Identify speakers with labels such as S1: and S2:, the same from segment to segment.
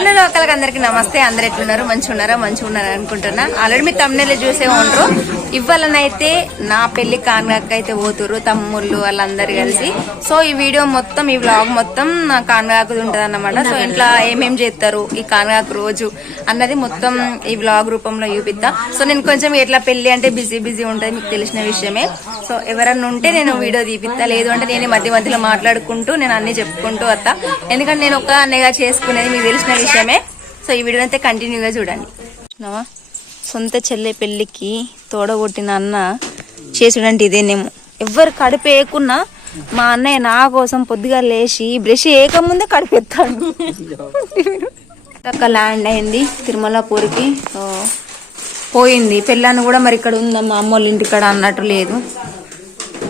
S1: Hello లోకల్కి అందరికి నమస్తే. అందరు ఎట్లున్నారు? మంచిగా ఉన్నారా మంచిగా ఉన్నారా అనుకుంటున్నా. ఆల్రెడీ మీ తమ్ముళ్ళు చూసే ఉండరు. ఇవ్వాలనైతే నా పెళ్ళి కాన్గాక్ అయితే పోతురు తమ్ముళ్ళు వాళ్ళందరు కలిసి. సో ఈ వీడియో మొత్తం ఈ వ్లాగ్ మొత్తం నా కాన్గాకు ఉంటది అన్నమాట సో ఇంట్లో ఏమేం చేస్తారు ఈ కాన్గాకు రోజు అన్నది మొత్తం ఈ వ్లాగ్ రూపంలో చూపిస్తా. సో నేను కొంచెం ఎట్లా పెళ్ళి అంటే బిజీ బిజీ ఉంటుంది మీకు తెలిసిన విషయమే. సో ఎవరన్నా ఉంటే నేను వీడియో తీపిస్తా. లేదు అంటే నేను మధ్య మధ్యలో మాట్లాడుకుంటూ నేను అన్ని చెప్పుకుంటూ వస్తా. ఎందుకంటే నేను ఒక అన్నగా చేసుకునేది మీకు తెలిసిన విషయం విషయమే సో ఈ వీడియో అయితే కంటిన్యూగా చూడండి సొంత చెల్లె పెళ్ళికి తోడగొట్టిన అన్న చేసుడంటే ఇదేనేమో. ఎవ్వరు కడుపు వేయకున్నా మా అన్నయ్య నా కోసం పొద్దుగా లేచి బ్రష్ వేయకముందే కడిపెత్తాడు ల్యాండ్ అయింది తిరుమలపూర్కి. పోయింది. పెళ్ళాన్ని కూడా మరి ఇక్కడ ఉందా? మా అమ్మ వాళ్ళ ఇంటికాడ అన్నట్టు లేదు.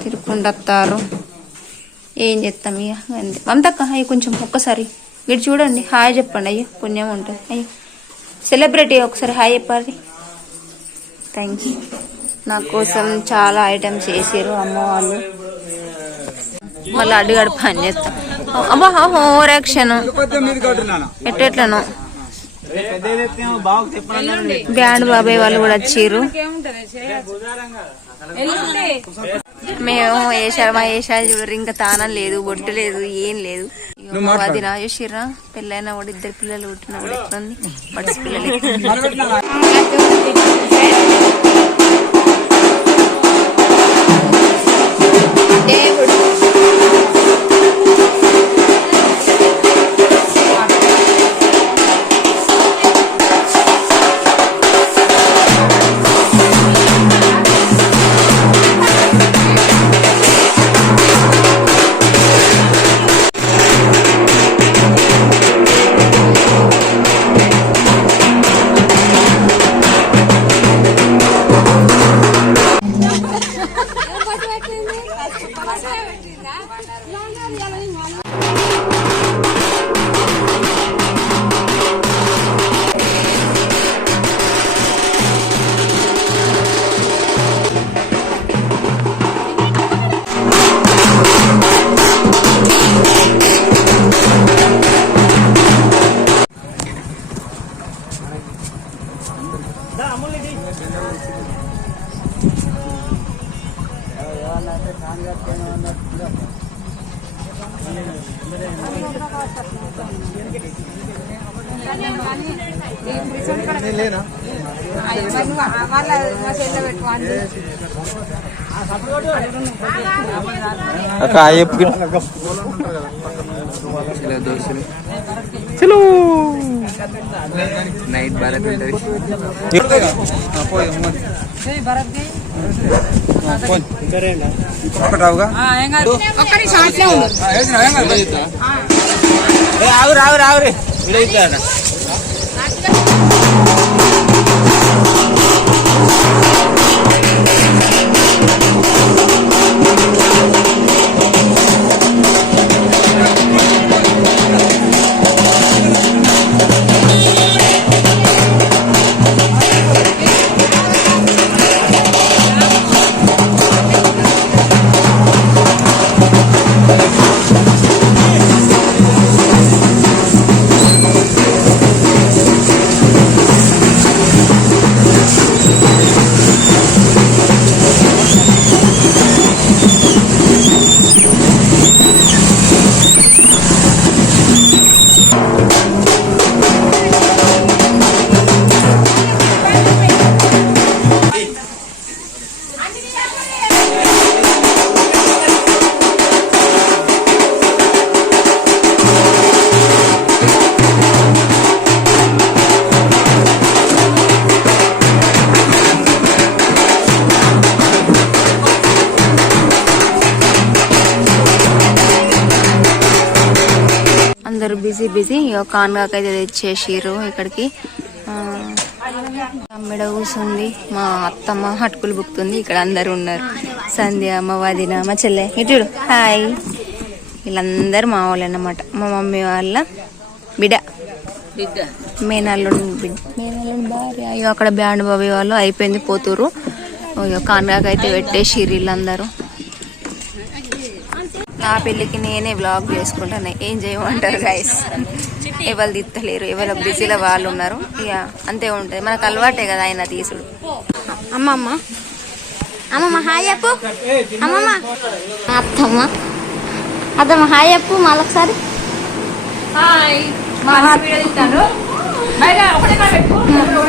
S1: తిరుక్కుంటారు ఏం చేస్తాం ఇక? అంతే. అంతక్క అయ్యి కొంచెం ఒక్కసారి మీరు చూడండి హాయ్ చెప్పండి అయ్యో పుణ్యం ఉంటుంది. అయ్యో సెలబ్రిటీ ఒకసారి హాయ్ చెప్పాలి. థ్యాంక్ యూ నా కోసం చాలా ఐటమ్స్ చేసారు అమ్మ వాళ్ళు. మళ్ళీ అడుగడు పని చేస్తాం. అమ్మా ఓవర్ యాక్షన్ ఎట్టెట్లను బ్యాండ్ బాబాయ్ వాళ్ళు కూడా వచ్చారు మేము వేసారు మా వేసాలు చూడరు. ఇంకా తానం లేదు బొట్టు లేదు ఏం లేదు. అది నా చూసిర్రా? పెళ్ళైనా కూడా ఇద్దరు పిల్లలు పుట్టిన కూడా ఎట్లుంది పడిసి పిల్లలు దేవుడు
S2: అక్క చెప్పు
S3: చలో దోస్తులు నైట్ ನೈಟ್ ಭಾರತ್
S2: ಅಂತ ಅವ್ರಿ ಅವ್ರಿ ಅವ್ರಿ ಇಡೀ
S1: అందరూ బిజీ బిజీ. కాన్గాక్ అయితే తెచ్చేసిర్రు ఇక్కడికి. అమ్మిడ కూర్చుంది మా అత్తమ్మ హటుకులు బుక్తుంది ఇక్కడ అందరు ఉన్నారు. సంధ్య మా వదిన మా చెల్లె. ఇటు. హాయ్. వీళ్ళందరూ మా వాళ్ళు అన్నమాట. మా మమ్మీ వాళ్ళ బిడ బిడ్డ. మేనల్లుడు భార్య. అయ్యో అక్కడ బ్యాండ్ బాబాయ్ వాళ్ళు అయిపోయింది పోతురు అయ్యో కాన్గాక్ అయితే పెట్టేసిర్రు వీళ్ళందరూ. నా పెళ్ళికి నేనే బ్లాగ్ చేసుకుంటాను. ఏం చేయమంటారు గైస్ ఎవరు తిత్తలేరు ఎవరు బిజీలో వాళ్ళు ఉన్నారు. ఇక అంతే ఉంటుంది. మనకు అలవాటే కదా ఆయన తీసుడు.
S4: అమ్మమ్మ. అమ్మమ్మ హాయ్ చెప్పు. అమ్మమ్మ. అత్తమ్మ. అత్తమ్మ హాయ్ చెప్పు మళ్ళొకసారి.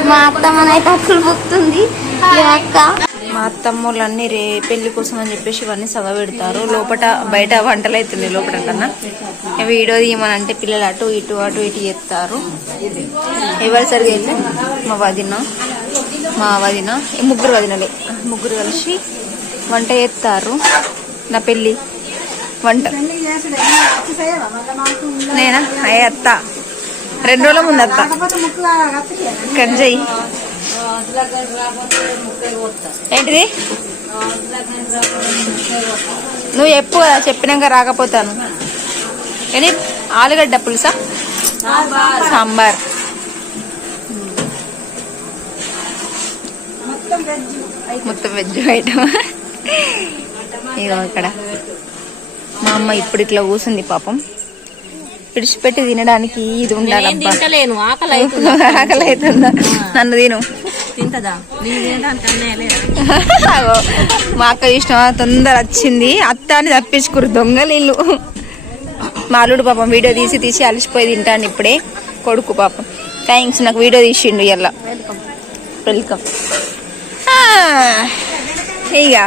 S4: మా అత్తమ్మనైతే అక్కులు బుక్తుంది ఈ అక్క.
S1: మా అత్తమ్మోళ్ళన్నీ రే పెళ్ళి కోసం అని చెప్పేసి ఇవన్నీ పెడతారు. లోపల బయట వంటలు అవుతున్నాయి లోపల కన్నా. వీడియో తీయమని అంటే పిల్లలు అటు ఇటు అటు ఇటు చేస్తారు. ఎవరు సరిగా వెళ్తే మా వదిన మా వదిన ముగ్గురు వదినలే. ముగ్గురు కలిసి వంట చేస్తారు. నా పెళ్ళి వంట. నేనా? అయ్యే అత్త. రెండు రోజుల ముందు అత్త కంజయ్ ఏంటిది? నువ్వు చెప్పు కదా చెప్పినాక రాకపోతాను. కానీ ఆలుగడ్డ పులుసా? సాంబార్. మొత్తం వెజ్ ఐటమ్? ఇగో ఇక్కడ మా అమ్మ ఇప్పుడు ఇట్లా కూసింది పాపం. పిడిచిపెట్టి తినడానికి ఇది
S4: తింటలేను ఆకలి
S1: ఆకలి అవుతుందా నన్ను తిను. మా అక్క ఇష్టం తొందర వచ్చింది. అత్త అని తప్పించుకురు దొంగలు ఇల్లు మా అల్లుడు పాపం వీడియో తీసి తీసి అలసిపోయి తింటాను ఇప్పుడే. కొడుకు పాపం. థ్యాంక్స్ నాకు వీడియో తీసిండు ఇలా వెల్కమ్ ఇక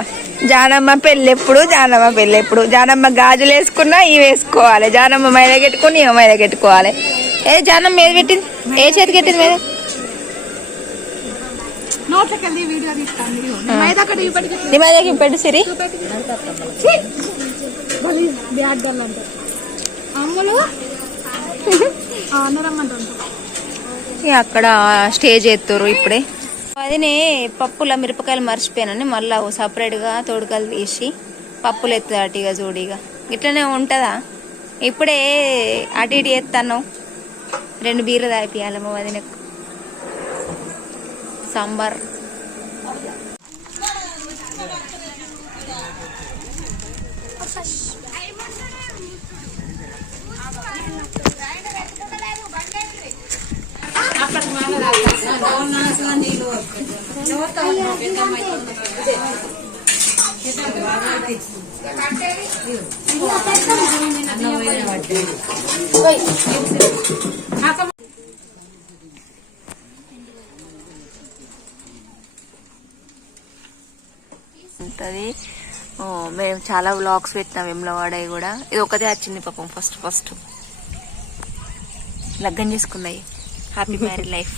S1: జానమ్మ పెళ్ళి ఎప్పుడు జానమ్మ పెళ్ళి ఎప్పుడు జానమ్మ గాజులు వేసుకున్నా ఇవి వేసుకోవాలి. జానమ్మ మైద కట్టుకుని ఇవ మైద కట్టుకోవాలి. ఏ జానమ్మ ఏది పెట్టింది? ఏ చేతి కట్టింది మీద? నీ మైదాకి పెట్టు సిరి. అక్కడ స్టేజ్ ఎత్తురు ఇప్పుడే. అదినే పప్పుల మిరపకాయలు మర్చిపోయానని మళ్ళా సపరేట్గా గా తోడుకలు తీసి పప్పులు ఎత్తాడు ఇక చూడిగా ఇట్లనే ఉంటుందా? ఇప్పుడే అటు ఇటు ఎత్తాను రెండు బీర్లు తాగిపియాలి మా వదినకు. సాంబార్. ఉంటుంది. మేము చాలా వ్లాగ్స్ పెట్టినాం వెమ్లవాడవి కూడా. ఇది ఒకటే వచ్చింది పాపం ఫస్ట్ ఫస్ట్ లగ్గం చేసుకున్నాయి. Happy marry life